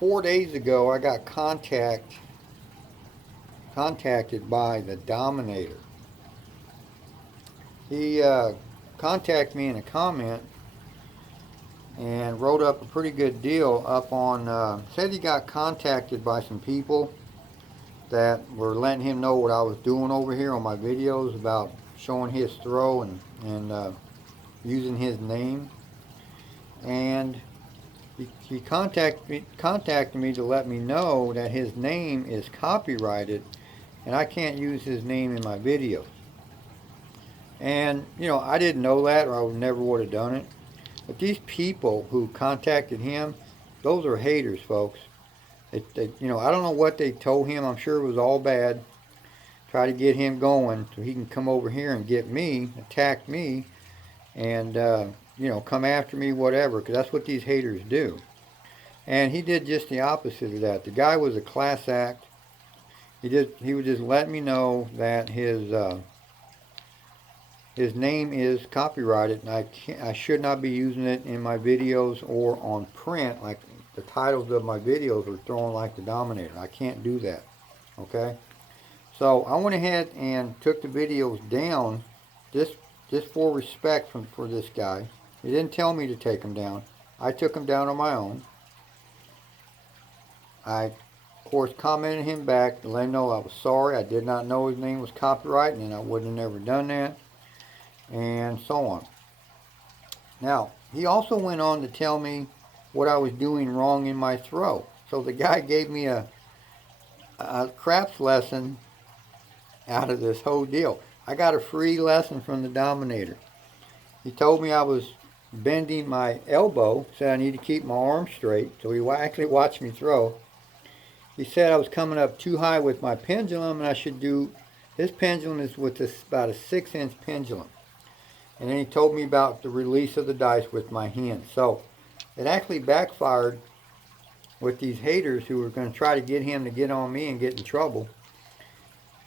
4 days ago, I got contacted by the Dominator. He contacted me in a comment and wrote up a pretty good deal up on. Said he got contacted by some people that were letting him know what I was doing over here on my videos about showing his throw and using his name. And he contacted me to let me know that his name is copyrighted and I can't use his name in my videos. And, I didn't know that or I never would have done it. But these people who contacted him, those are haters, folks. I don't know what they told him. I'm sure it was all bad. Try to get him going so he can come over here and get me, attack me, and, come after me, whatever, because that's what these haters do. And he did just the opposite of that. The guy was a class act. He would just let me know that his name is copyrighted, and I should not be using it in my videos or on print. Like the titles of my videos are thrown like the Dominator. I can't do that. Okay. So I went ahead and took the videos down, just for respect for this guy. He didn't tell me to take them down. I took them down on my own. I, of course, commented him back to let him know I was sorry. I did not know his name was copyright, and I wouldn't have never done that, and so on. Now, he also went on to tell me what I was doing wrong in my throw. So the guy gave me a craps lesson out of this whole deal. I got a free lesson from the Dominator. He told me I was bending my elbow, said I need to keep my arm straight. So he actually watched me throw. He said I was coming up too high with my pendulum and I should do, his pendulum is with this about a 6-inch pendulum. And then he told me about the release of the dice with my hand. So it actually backfired with these haters who were going to try to get him to get on me and get in trouble.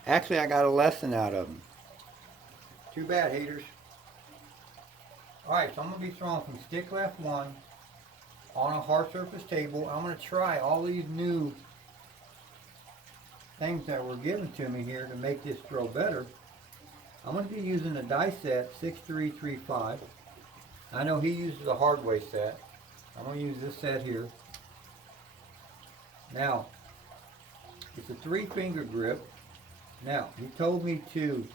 Actually, I got a lesson out of them. Too bad, haters. Alright, so I'm going to be throwing from stick left 1 on a hard surface table. I'm going to try all these new things that were given to me here to make this throw better. I'm going to be using the die set 6335. I know he uses a hardware set. I'm going to use this set here. Now, it's a 3-finger grip. Now, he told me to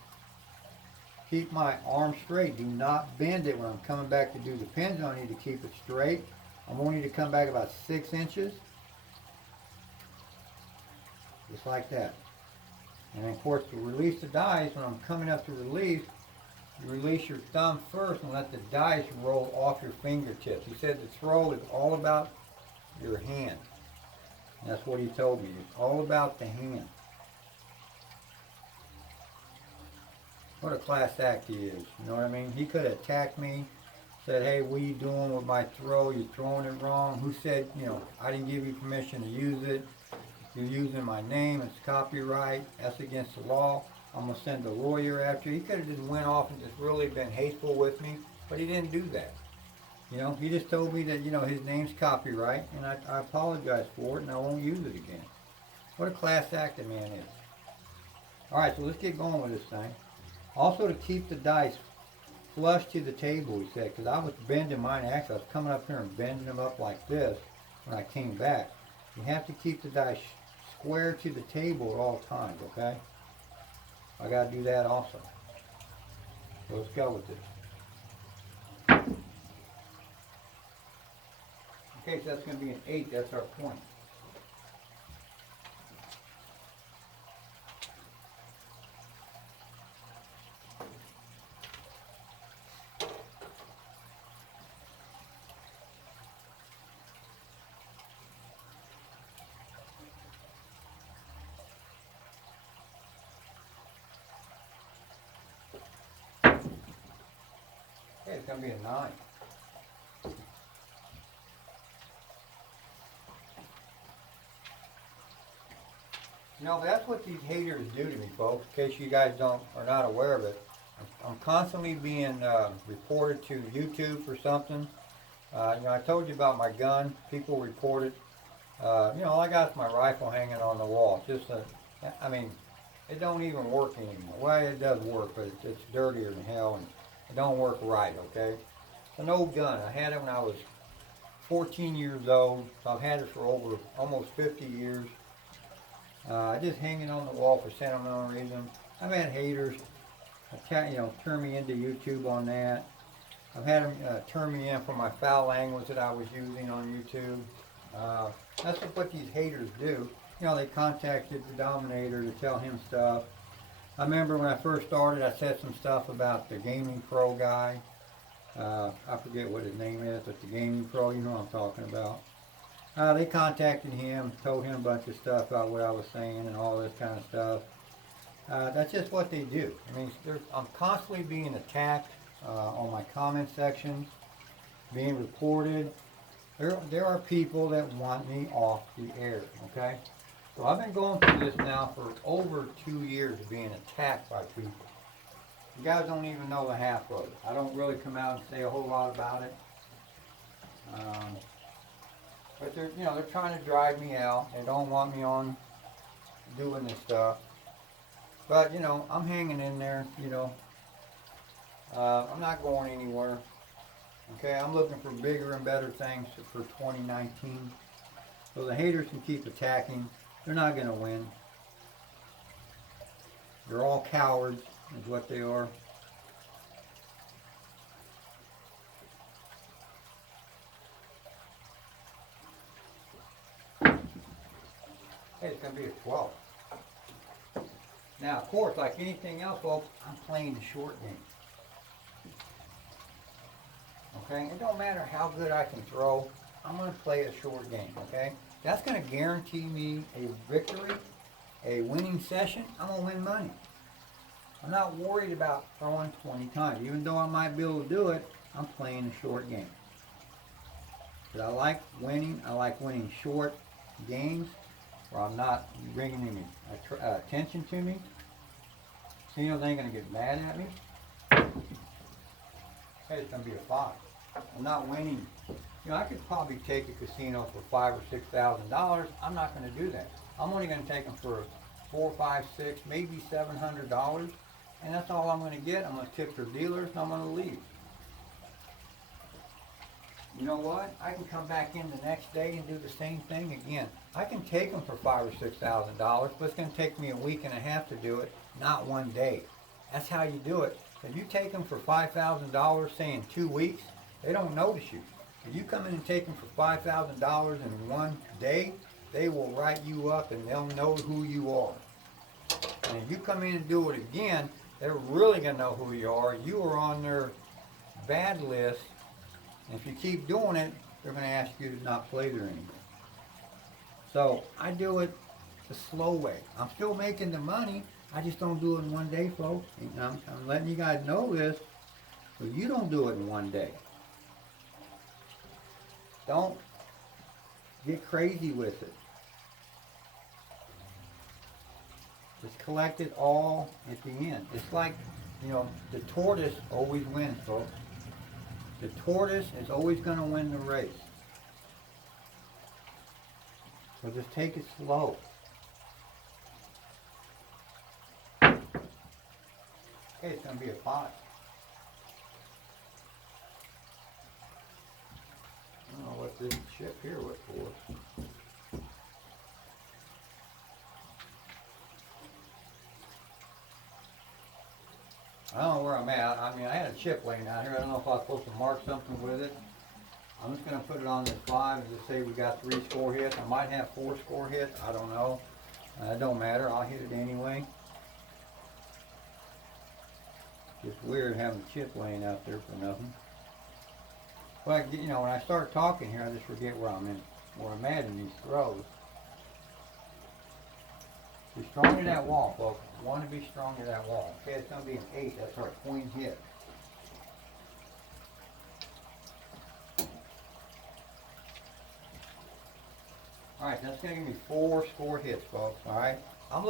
keep my arm straight. Do not bend it when I'm coming back to do the pendulum. I need to keep it straight. I'm going to need to come back about 6 inches. Just like that. And then, of course, to release the dice, when I'm coming up to release, you release your thumb first and let the dice roll off your fingertips. He said the throw is all about your hand. And that's what he told me. It's all about the hand. What a class act he is. You know what I mean? He could have attacked me, said, hey, what are you doing with my throw? You're throwing it wrong. Who said, I didn't give you permission to use it. You're using my name. It's copyright. That's against the law. I'm going to send a lawyer after you. He could have just went off and just really been hateful with me, but he didn't do that. He just told me that, his name's copyright, and I apologize for it, and I won't use it again. What a class act the man is. All right, so let's get going with this thing. Also, to keep the dice flush to the table, he said, because I was bending mine. Actually, I was coming up here and bending them up like this when I came back. You have to keep the dice square to the table at all times, okay? I got to do that also. So let's go with this. Okay, so that's going to be an 8. That's our point. Okay, it's going to be a 9. That's what these haters do to me, folks, in case you guys are not aware of it. I'm constantly being reported to YouTube for something. I told you about my gun. People report it. You know, all I got is my rifle hanging on the wall. Just a, I mean, it don't even work anymore. Well, it does work, but it's dirtier than hell, and it don't work right, okay? It's an old gun. I had it when I was 14 years old, so I've had it for over almost 50 years. I just hang it on the wall for sentimental reason. I've had haters, turn me into YouTube on that. I've had them turn me in for my foul language that I was using on YouTube. That's what these haters do. You know, they contacted the Dominator to tell him stuff. I remember when I first started, I said some stuff about the Gaming Pro guy. I forget what his name is, but the Gaming Pro, you know what I'm talking about. They contacted him, told him a bunch of stuff about what I was saying and all this kind of stuff. That's just what they do. I mean, I'm constantly being attacked on my comment section, being reported. There are people that want me off the air, okay? So I've been going through this now for over 2 years of being attacked by people. You guys don't even know the half of it. I don't really come out and say a whole lot about it. But they're trying to drive me out. They don't want me on doing this stuff. But, I'm hanging in there, I'm not going anywhere. Okay, I'm looking for bigger and better things for 2019. So the haters can keep attacking. They're not going to win. They're all cowards, is what they are. Hey, it's going to be a 12. Now, of course, like anything else, folks, I'm playing the short game. Okay? It don't matter how good I can throw. I'm going to play a short game, okay? That's going to guarantee me a victory, a winning session. I'm going to win money. I'm not worried about throwing 20 times. Even though I might be able to do it, I'm playing a short game. But I like winning. I like winning short games where I'm not bringing any attention to me. Casinos ain't going to get mad at me. Hey, it's going to be a 5. I'm not winning. I could probably take a casino for $5,000 or $6,000. I'm not going to do that. I'm only going to take them for $4, $5, $6, maybe $700, and that's all I'm going to get. I'm going to tip their dealers, and I'm going to leave. You know what? I can come back in the next day and do the same thing again. I can take them for $5,000 or $6,000, but it's going to take me a week and a half to do it, not one day. That's how you do it. If you take them for $5,000, say in 2 weeks, they don't notice you. If you come in and take them for $5,000 in one day, they will write you up and they'll know who you are. And if you come in and do it again, they're really going to know who you are. You are on their bad list. And if you keep doing it, they're going to ask you to not play there anymore. So I do it the slow way. I'm still making the money. I just don't do it in one day, folks. And I'm letting you guys know this, so you don't do it in one day. Don't get crazy with it. Just collect it all at the end. It's like, the tortoise always wins, folks. The tortoise is always going to win the race. So just take it slow. Okay, it's going to be a 5. I don't know what this chip here was for. I don't know where I'm at. I mean, I had a chip laying out here. I don't know if I was supposed to mark something with it. I'm just going to put it on this 5 and just say we got 3 score hits. I might have 4 score hits. I don't know. It don't matter. I'll hit it anyway. Just weird having a chip laying out there for nothing. But, when I start talking here, I just forget where I'm at in these throws. Be strong to that wall, folks. You want to be strong to that wall. Okay, it's going to be an 8. That's our queen hit. Alright, that's going to give me 4 score hits, folks. Alright? I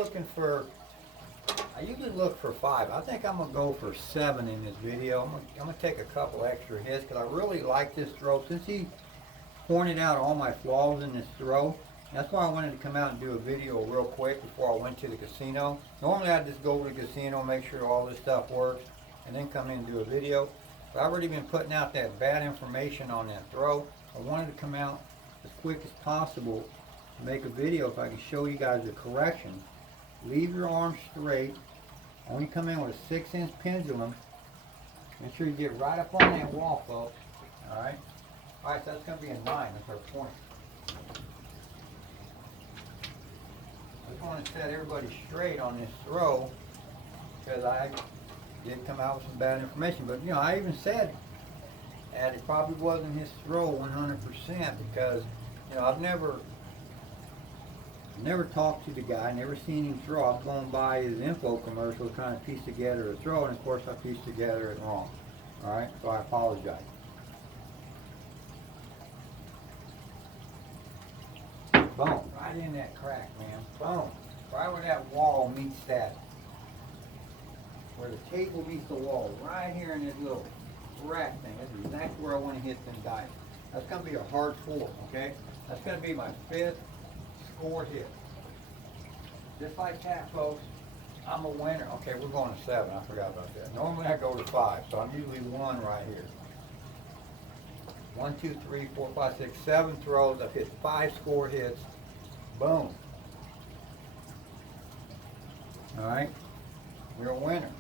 usually look for 5. I think I'm going to go for 7 in this video. I'm going to take a couple extra hits because I really like this throw. Since he pointed out all my flaws in this throw, That's why I wanted to come out and do a video real quick before I went to the casino. Normally I'd just go to the casino, make sure all this stuff works, and then come in and do a video. But I've already been putting out that bad information on that throw. I wanted to come out as quick as possible to make a video if I can show you guys the correction. Leave your arm straight. Only come in with a 6-inch pendulum. Make sure you get right up on that wall, folks. Alright? Alright, so that's going to be a 9. That's our point. I just want to set everybody straight on this throw because I did come out with some bad information. But, you know, I even said that it probably wasn't his throw 100% because, you know, I've never talked to the guy, never seen him throw. I'm going by his info commercial trying to piece together a throw, and of course I pieced together it wrong. Alright, so I apologize. Boom, right in that crack, man. Boom, right where that wall meets that, where the table meets the wall, right here in this little crack thing. That's exactly where I want to hit them dice. That's going to be a hard 4, okay? That's going to be my 5th score hit. Just like that, folks, I'm a winner. Okay, we're going to 7. I forgot about that. Normally I go to 5, so I'm usually 1 right here. 1, 2, 3, 4, 5, 6, 7 throws. I've hit 5 score hits. Boom. Alright, we're a winner.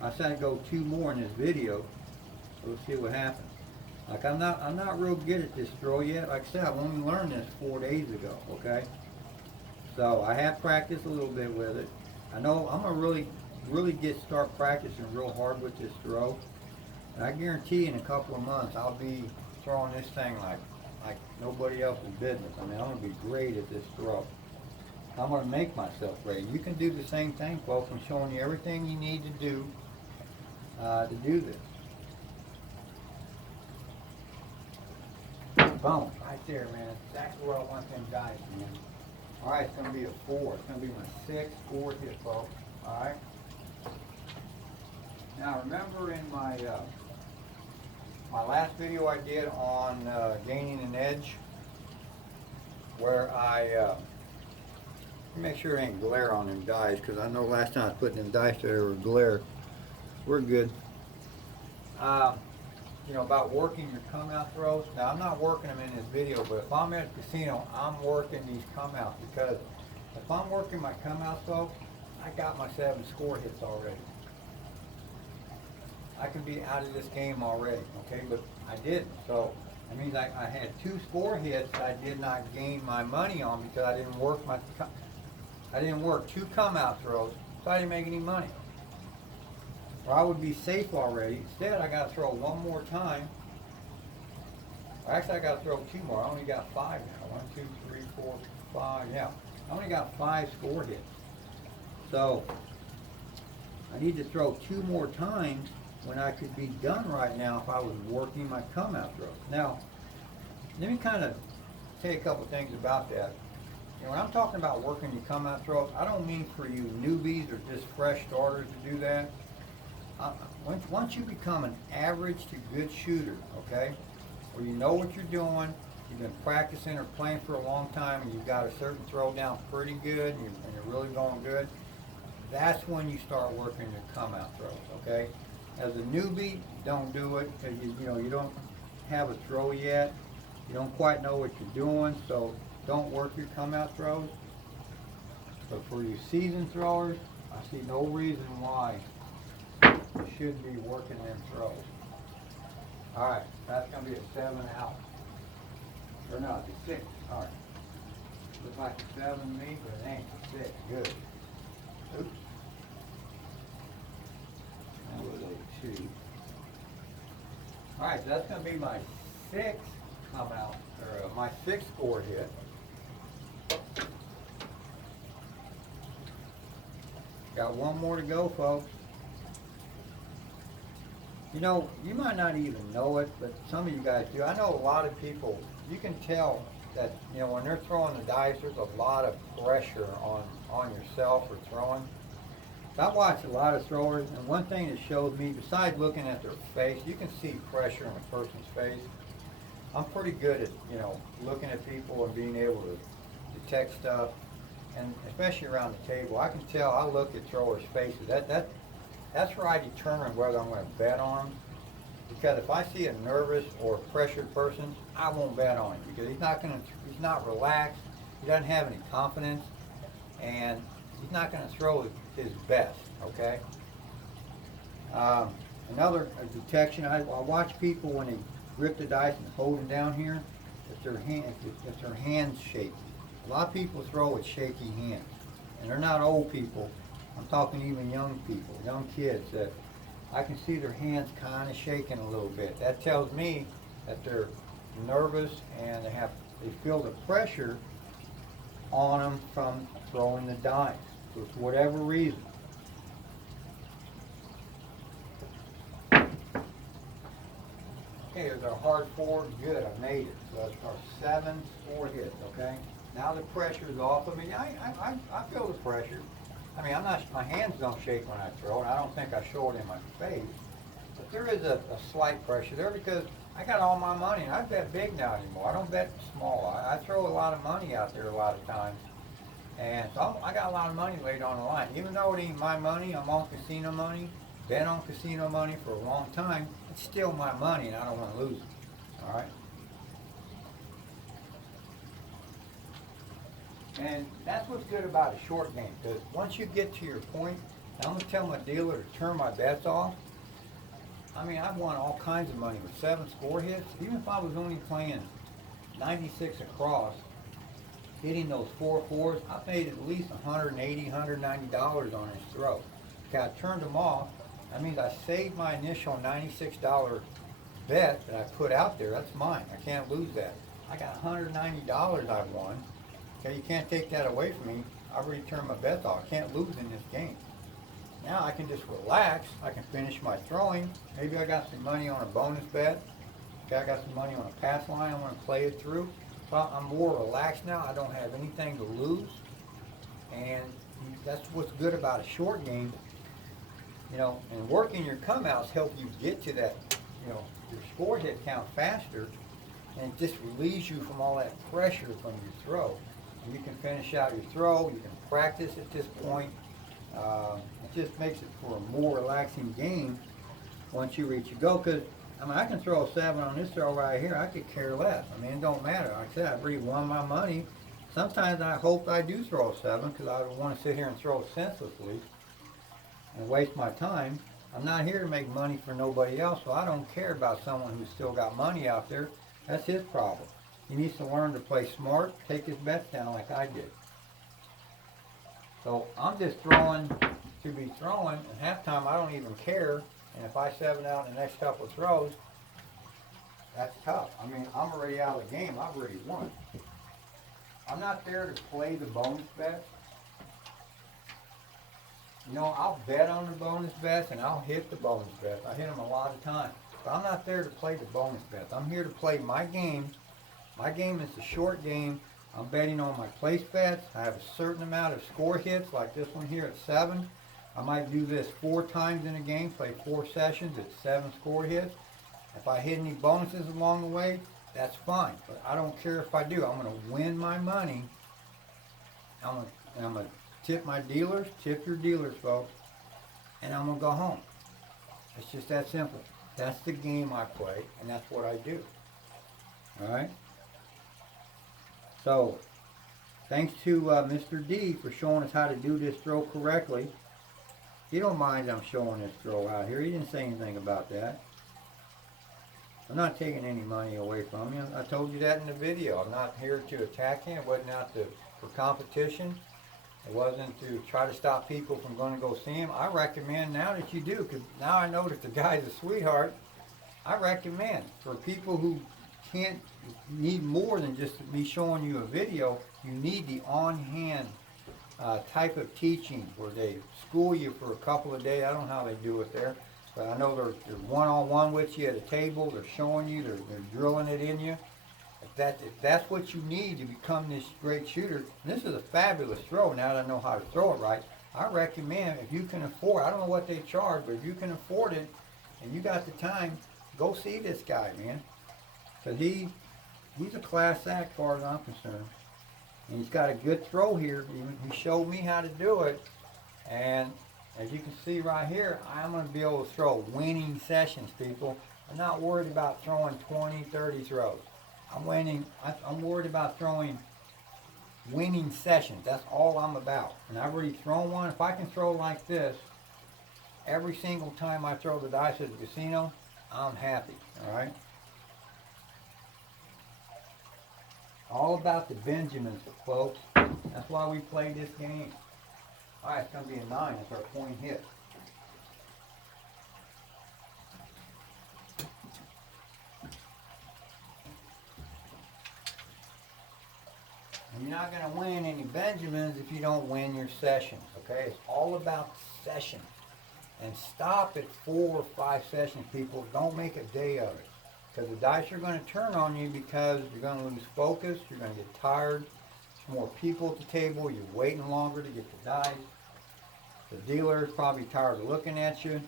I said I'd go 2 more in this video. We'll see what happens. Like I'm not real good at this throw yet. Like I said, I've only learned this 4 days ago, okay? So I have practiced a little bit with it. I know I'm gonna really start practicing real hard with this throw. And I guarantee in a couple of months I'll be throwing this thing like nobody else's business. I mean, I'm gonna be great at this throw. I'm gonna make myself great. You can do the same thing, folks. I'm showing you everything you need to do this. Boom, right there, man. Exactly where I want them guys, man. All right, it's going to be a 4. It's going to be my 6th score hit, folks. All right. Now, remember in my my last video I did on gaining an edge, where I make sure there ain't glare on them dice, because I know last time I was putting them dice there were glare. We're good. You know, about working your come-out throws. Now, I'm not working them in this video, but if I'm at the casino, I'm working these come-outs, because if I'm working my come-outs, folks, I got my 7 score hits already. I can be out of this game already, okay, but I didn't. So, that means I had 2 score hits I did not gain my money on because I didn't work 2 come-out throws, so I didn't make any money. Or I would be safe already. Instead, I got to throw 1 more time. Or actually, I got to throw 2 more. I only got 5 now. 1, 2, 3, 4, 5. Yeah, I only got 5 score hits. So I need to throw 2 more times when I could be done right now if I was working my come-out throws. Now, let me kind of say a couple things about that. You know, when I'm talking about working your come-out throws, I don't mean for you newbies or just fresh starters to do that. Once you become an average to good shooter, okay, where you know what you're doing, you've been practicing or playing for a long time, and you've got a certain throw down pretty good, and you're really going good, that's when you start working your come-out throws, okay? As a newbie, don't do it because you don't have a throw yet. You don't quite know what you're doing, so don't work your come-out throws. But for you seasoned throwers, I see no reason why you should be working them throws. Alright, that's going to be a 7 out. Or no, it's a 6. Alright. Looks like a 7 to me, but it ain't a 6. Good. Oops. That was a 2. Alright, so that's going to be my 6th come out, or my 6th score hit. Got 1 more to go, folks. You know, you might not even know it, but some of you guys do. I know a lot of people, you can tell that, you know, when they're throwing the dice, there's a lot of pressure on yourself for throwing. So I watch a lot of throwers, and one thing that shows me, besides looking at their face, you can see pressure in a person's face. I'm pretty good at, you know, looking at people and being able to detect stuff, and especially around the table. I can tell. I look at throwers' faces. That's where I determine whether I'm going to bet on them. Because if I see a nervous or pressured person, I won't bet on him because he's not relaxed. He doesn't have any confidence, and he's not going to throw his best. Okay. Another detection. I watch people when they grip the dice and hold them down here. If their hands shaky. A lot of people throw with shaky hands, and they're not old people. I'm talking even young people, young kids that I can see their hands kind of shaking a little bit. That tells me that they're nervous and they feel the pressure on them from throwing the dice for whatever reason. Okay, there's our hard 4. Good, I made it. So that's our 7 score hits. Okay. Now the pressure is off of me. I feel the pressure. I mean, my hands don't shake when I throw, and I don't think I show it in my face. But there is a slight pressure there because I got all my money, and I bet big now anymore. I don't bet small. I throw a lot of money out there a lot of times. And so I got a lot of money laid on the line. Even though it ain't my money, I'm on casino money, been on casino money for a long time, it's still my money, and I don't want to lose it. All right? And that's what's good about a short game, because once you get to your point, and I'm going to tell my dealer to turn my bets off. I mean, I've won all kinds of money with 7 score hits. Even if I was only playing 96 across, hitting those 4 4s, I made at least $180, $190 on his throw. Okay, I turned them off. That means I saved my initial $96 bet that I put out there. That's mine. I can't lose that. I got $190 I've won. Okay, you can't take that away from me. I've already turned my bets off. I can't lose in this game. Now I can just relax. I can finish my throwing. Maybe I got some money on a bonus bet. Okay, I got some money on a pass line. I want to play it through. So I'm more relaxed now. I don't have anything to lose. And that's what's good about a short game. You know, and working your come outs help you get to that, you know, your score hit count faster. And it just relieves you from all that pressure from your throw. And you can finish out your throw. You can practice at this point. It just makes it for a more relaxing game once you reach your goal. Because I mean, I can throw a 7 on this throw right here. I could care less. I mean, it don't matter. Like I said, I've already won my money. Sometimes I hope I do throw a 7 because I don't want to sit here and throw senselessly and waste my time. I'm not here to make money for nobody else, so I don't care about someone who's still got money out there. That's his problem. He needs to learn to play smart, take his bets down like I did. So I'm just throwing to be throwing, and halftime I don't even care. And if I 7 out in the next couple of throws, that's tough. I mean, I'm already out of the game. I've already won. I'm not there to play the bonus bets. You know, I'll bet on the bonus bets and I'll hit the bonus bets. I hit them a lot of times. But I'm not there to play the bonus bets. I'm here to play my game. My game is a short game. I'm betting on my place bets. I have a certain amount of score hits, like this one here at 7. I might do this 4 times in a game, play 4 sessions at 7 score hits. If I hit any bonuses along the way, that's fine. But I don't care if I do. I'm going to win my money. I'm going to tip my dealers, tip your dealers, folks, and I'm going to go home. It's just that simple. That's the game I play, and that's what I do. All right? So, thanks to Mr. D for showing us how to do this throw correctly. He don't mind I'm showing this throw out here. He didn't say anything about that. I'm not taking any money away from him. I told you that in the video. I'm not here to attack him. It wasn't out for competition. It wasn't to try to stop people from going to go see him. I recommend now that you do, because now I know that the guy's a sweetheart. I recommend for people who need more than just me showing you a video, you need the on-hand type of teaching where they school you for a couple of days. I don't know how they do it there, but I know they're one-on-one with you at a table. They're showing you, they're drilling it in you. If that's what you need to become this great shooter, and this is a fabulous throw now that I know how to throw it right, I recommend if you can afford, I don't know what they charge, but if you can afford it and you got the time, go see this guy, man. Because he's a class act as far as I'm concerned. And he's got a good throw here. He showed me how to do it. And as you can see right here, I'm going to be able to throw winning sessions, people. I'm not worried about throwing 20, 30 throws. I'm worried about throwing winning sessions. That's all I'm about. And I've already thrown one. If I can throw like this every single time I throw the dice at the casino, I'm happy. All right. All about the Benjamins, folks. That's why we play this game. All right, it's going to be a 9. It's our point hit. And you're not going to win any Benjamins if you don't win your sessions, okay? It's all about sessions. And stop at 4 or 5 sessions, people. Don't make a day of it. Because the dice are going to turn on you because you're going to lose focus, you're going to get tired, there's more people at the table, you're waiting longer to get the dice. The dealer is probably tired of looking at you.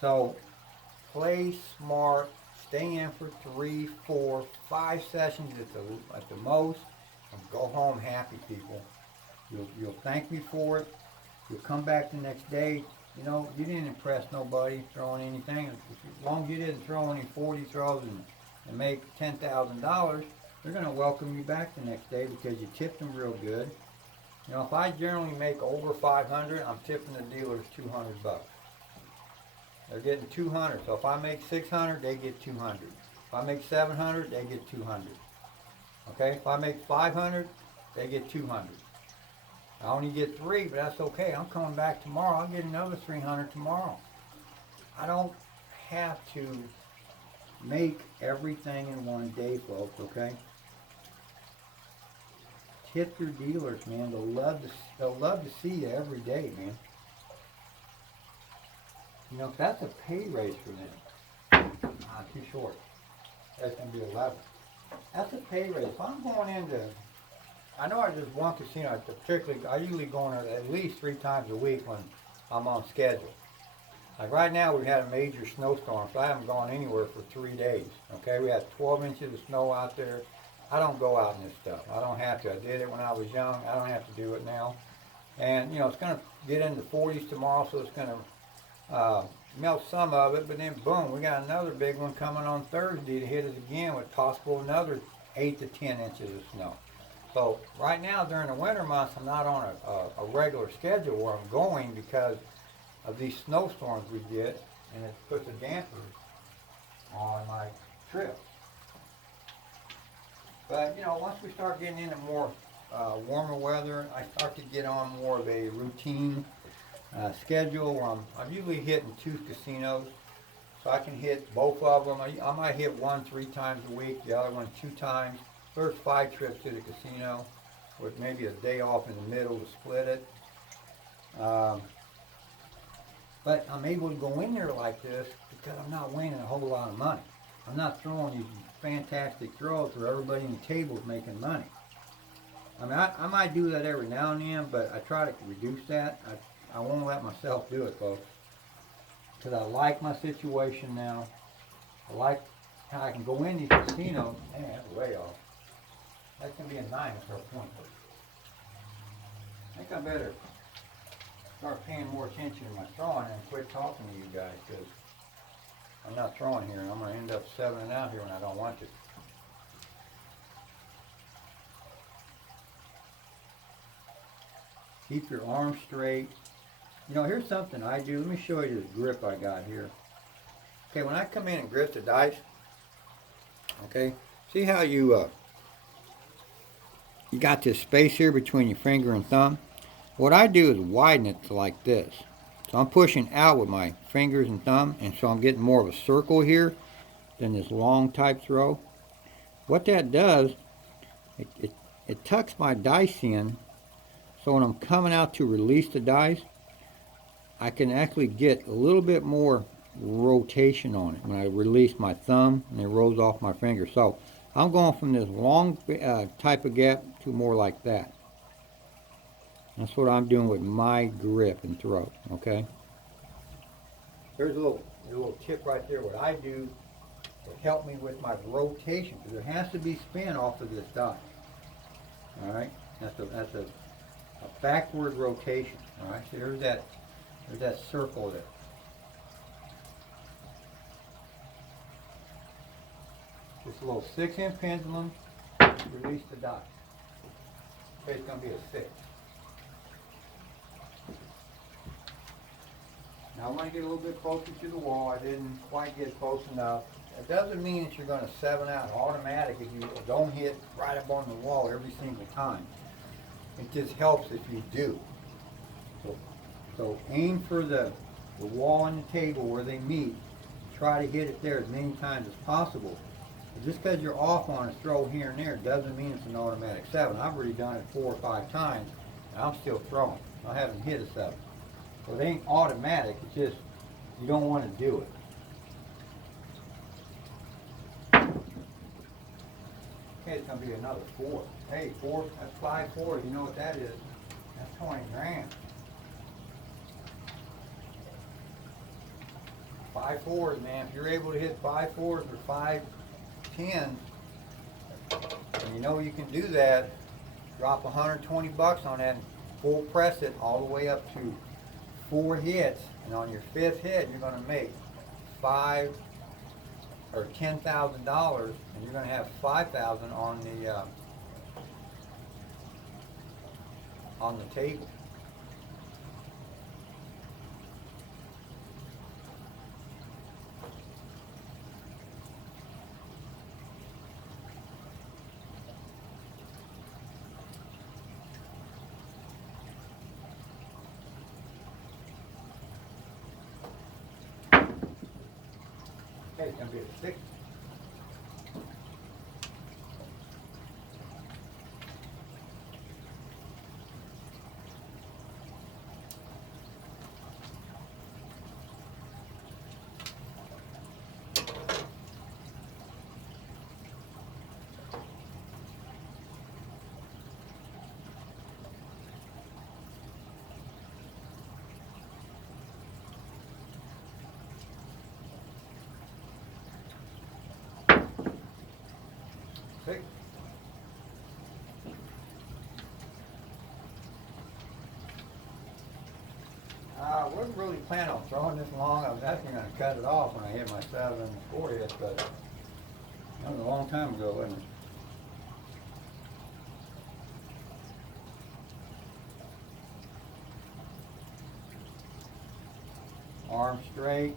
So play smart, stay in for 3, 4, 5 sessions at the most, and go home happy, people. You'll thank me for it. You'll come back the next day. You know, you didn't impress nobody throwing anything. As long as you didn't throw any 40 throws and make $10,000, they're going to welcome you back the next day because you tipped them real good. You know, if I generally make over 500, I'm tipping the dealers 200 bucks. They're getting 200. So if I make 600, they get 200. If I make 700, they get 200. Okay? If I make 500, they get 200. I only get 3, but that's okay. I'm coming back tomorrow. I'll get another 300 tomorrow. I don't have to make everything in one day, folks, okay? Tip your dealers, man. They'll love to see you every day, man. You know, that's a pay raise for them. Too short. That's going to be 11. That's a pay raise. If I'm going into, I know I just one casino, particularly, I usually go in at least 3 times a week when I'm on schedule. Like right now, we had a major snowstorm, so I haven't gone anywhere for 3 days. Okay, we had 12 inches of snow out there. I don't go out in this stuff. I don't have to. I did it when I was young. I don't have to do it now. And, you know, it's going to get into the 40s tomorrow, so it's going to melt some of it. But then, boom, we got another big one coming on Thursday to hit us again with possible another 8 to 10 inches of snow. So right now, during the winter months, I'm not on a regular schedule where I'm going because of these snowstorms we get, and it puts a damper on my trip. But, you know, once we start getting into more warmer weather, I start to get on more of a routine schedule where I'm usually hitting 2 casinos. So I can hit both of them. I might hit one 3 times a week, the other one 2 times. First 5 trips to the casino with maybe a day off in the middle to split it. But I'm able to go in there like this because I'm not winning a whole lot of money. I'm not throwing these fantastic throws where everybody in the table is making money. I mean, I might do that every now and then, but I try to reduce that. I won't let myself do it, folks. Because I like my situation now. I like how I can go in these casinos. Man, that's way off. That's going to be a 9 for a point. I think I better start paying more attention to my throwing and quit talking to you guys because I'm not throwing here and I'm going to end up 7-ing out here when I don't want to. Keep your arms straight. You know, here's something I do. Let me show you this grip I got here. Okay, when I come in and grip the dice, okay, see how you got this space here between your finger and thumb? What I do is widen it to like this. So I'm pushing out with my fingers and thumb, and so I'm getting more of a circle here than this long type throw. What that does, it tucks my dice in, so when I'm coming out to release the dice, I can actually get a little bit more rotation on it when I release my thumb and it rolls off my finger. So I'm going from this long type of gap to more like that. That's what I'm doing with my grip and throw, okay? There's a little tip right there. What I do to help me with my rotation, because there has to be spin off of this die. All right, that's a backward rotation. All right, so there's that circle there. Just a little 6-inch pendulum, release the dot. Okay, it's going to be a 6. Now I want to get a little bit closer to the wall. I didn't quite get close enough. It doesn't mean that you're going to 7 out automatic if you don't hit right up on the wall every single time. It just helps if you do. So aim for the wall and the table where they meet. Try to hit it there as many times as possible. But just because you're off on a throw here and there doesn't mean it's an automatic 7. I've already done it 4 or 5 times and I'm still throwing. I haven't hit a 7. So it ain't automatic, it's just you don't want to do it. Okay, it's going to be another 4. Hey, 4, that's 5 4s. You know what that is? That's 20 grand. 5 4s, man. If you're able to hit 5 4s or 5 10s, and you know you can do that, drop 120 bucks on that and full press it all the way up to 4 hits, and on your 5th hit, you're going to make $5,000 or $10,000, and you're going to have $5,000 on the table. Okay, it's going to be a 6. I wasn't really planning on throwing this long. I was actually going to cut it off when I hit my 7/4 hit, but that was a long time ago, wasn't it? Arm straight,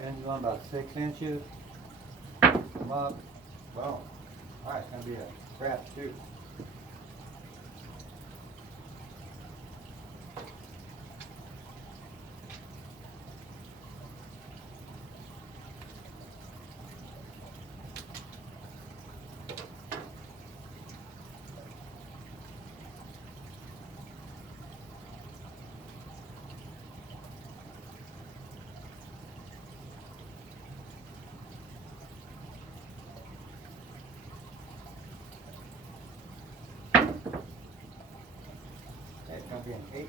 pendulum about 6 inches. Come up, boom. All right, it's going to be a crap shoot. It's going to be an 8.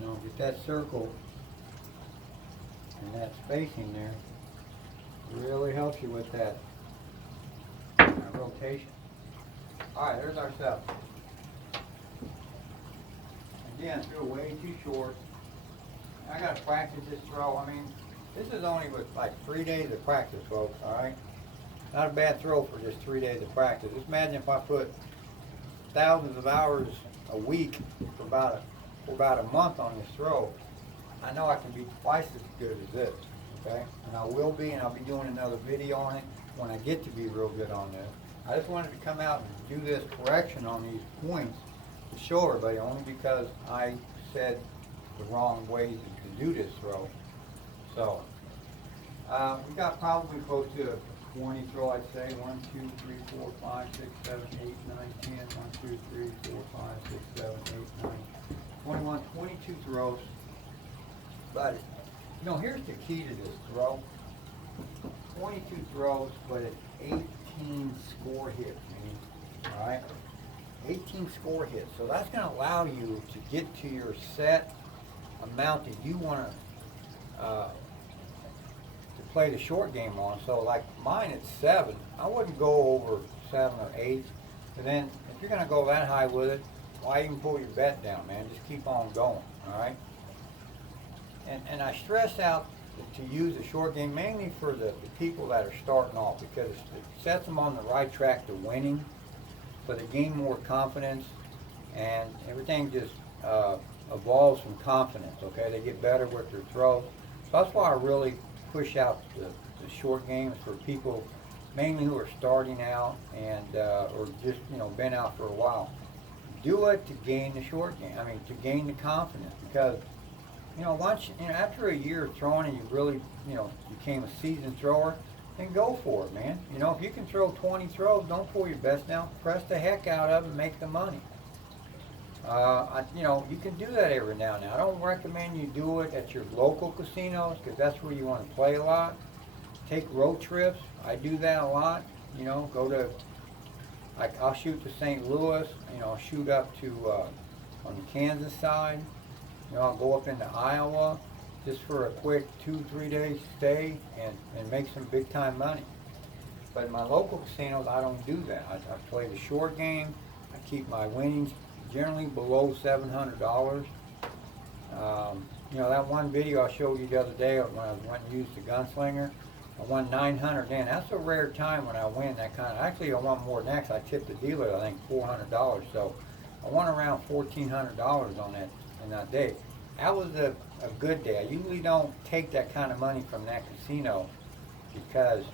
Now get that circle and that spacing there. Really helps you with that rotation. Alright, there's our 7. Again, threw way too short. I gotta practice this throw. I mean, this is only with like 3 days of practice, folks, alright? Not a bad throw for just 3 days of practice. Just imagine if I put thousands of hours a week for about a month on this throw. I know I can be twice as good as this, okay? And I will be, and I'll be doing another video on it when I get to be real good on this. I just wanted to come out and do this correction on these points to show everybody, only because I said the wrong ways to do this throw. So, we got probably close to a 20 throw, I'd say. 1, 2, 3, 4, 5, 6, 7, 8, 9, 10. 1, 2, 3, 4, 5, 6, 7, 8, 9, 21, 22 throws. But You know, here's the key to this throw. 22 throws, but it's 18 score hits, man. All right? 18 score hits. So that's going to allow you to get to your set amount that you want to play the short game on. So like mine at 7, I wouldn't go over 7 or 8. But then if you're going to go that high with it, why even pull your bet down, man? Just keep on going, all right? And I stress out to use the short game mainly for the people that are starting off, because it sets them on the right track to winning, so they gain more confidence, and everything just evolves from confidence, okay? They get better with their throws. So that's why I really push out the short games for people mainly who are starting out and or just, you know, been out for a while. Do it to gain the short game, I mean, to gain the confidence, because you know, once, you know, after a year of throwing and you really, you know, became a seasoned thrower, then go for it, man. You know, if you can throw 20 throws, don't pull your best down. Press the heck out of it and make the money. You know, you can do that every now and then. I don't recommend you do it at your local casinos, because that's where you want to play a lot. Take road trips. I do that a lot. You know, go to, I'll shoot to St. Louis. You know, shoot up to on the Kansas side. You know, I'll go up into Iowa just for a quick 2-3 day stay and make some big time money. But in my local casinos, I don't do that. I play the short game. I keep my winnings generally below $700. You know, that one video I showed you the other day when I went and used the gunslinger, I won $900 then. That's a rare time when I win that kind of, actually I won more than that, 'cause I tipped the dealer, I think, $400. So I won around $1,400 on that in that day. That was a good day. I usually don't take that kind of money from that casino because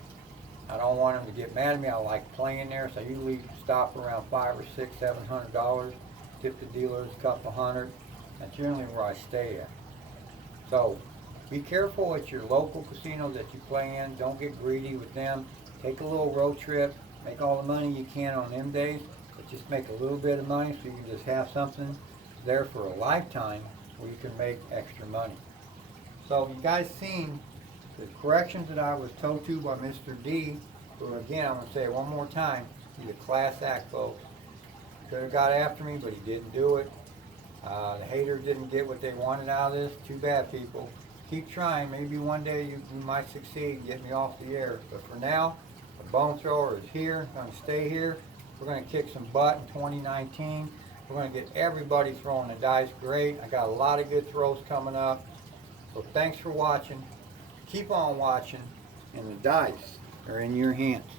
I don't want them to get mad at me. I like playing there, so I usually stop around $500 or $600, $700, tip the dealers a couple hundred. That's generally where I stay at. So be careful at your local casinos that you play in. Don't get greedy with them. Take a little road trip. Make all the money you can on them days, but just make a little bit of money so you can just have something there for a lifetime where you can make extra money. So you guys seen the corrections that I was told to by Mr. D, who, again, I'm going to say it one more time, he's a class act, folks. He could have got after me, but he didn't do it. The haters didn't get what they wanted out of this. Too bad, people. Keep trying. Maybe one day you might succeed and get me off the air. But for now, the bone thrower is here. Going to stay here. We're going to kick some butt in 2019. We're going to get everybody throwing the dice great. I got a lot of good throws coming up. So thanks for watching. Keep on watching, and the dice are in your hands.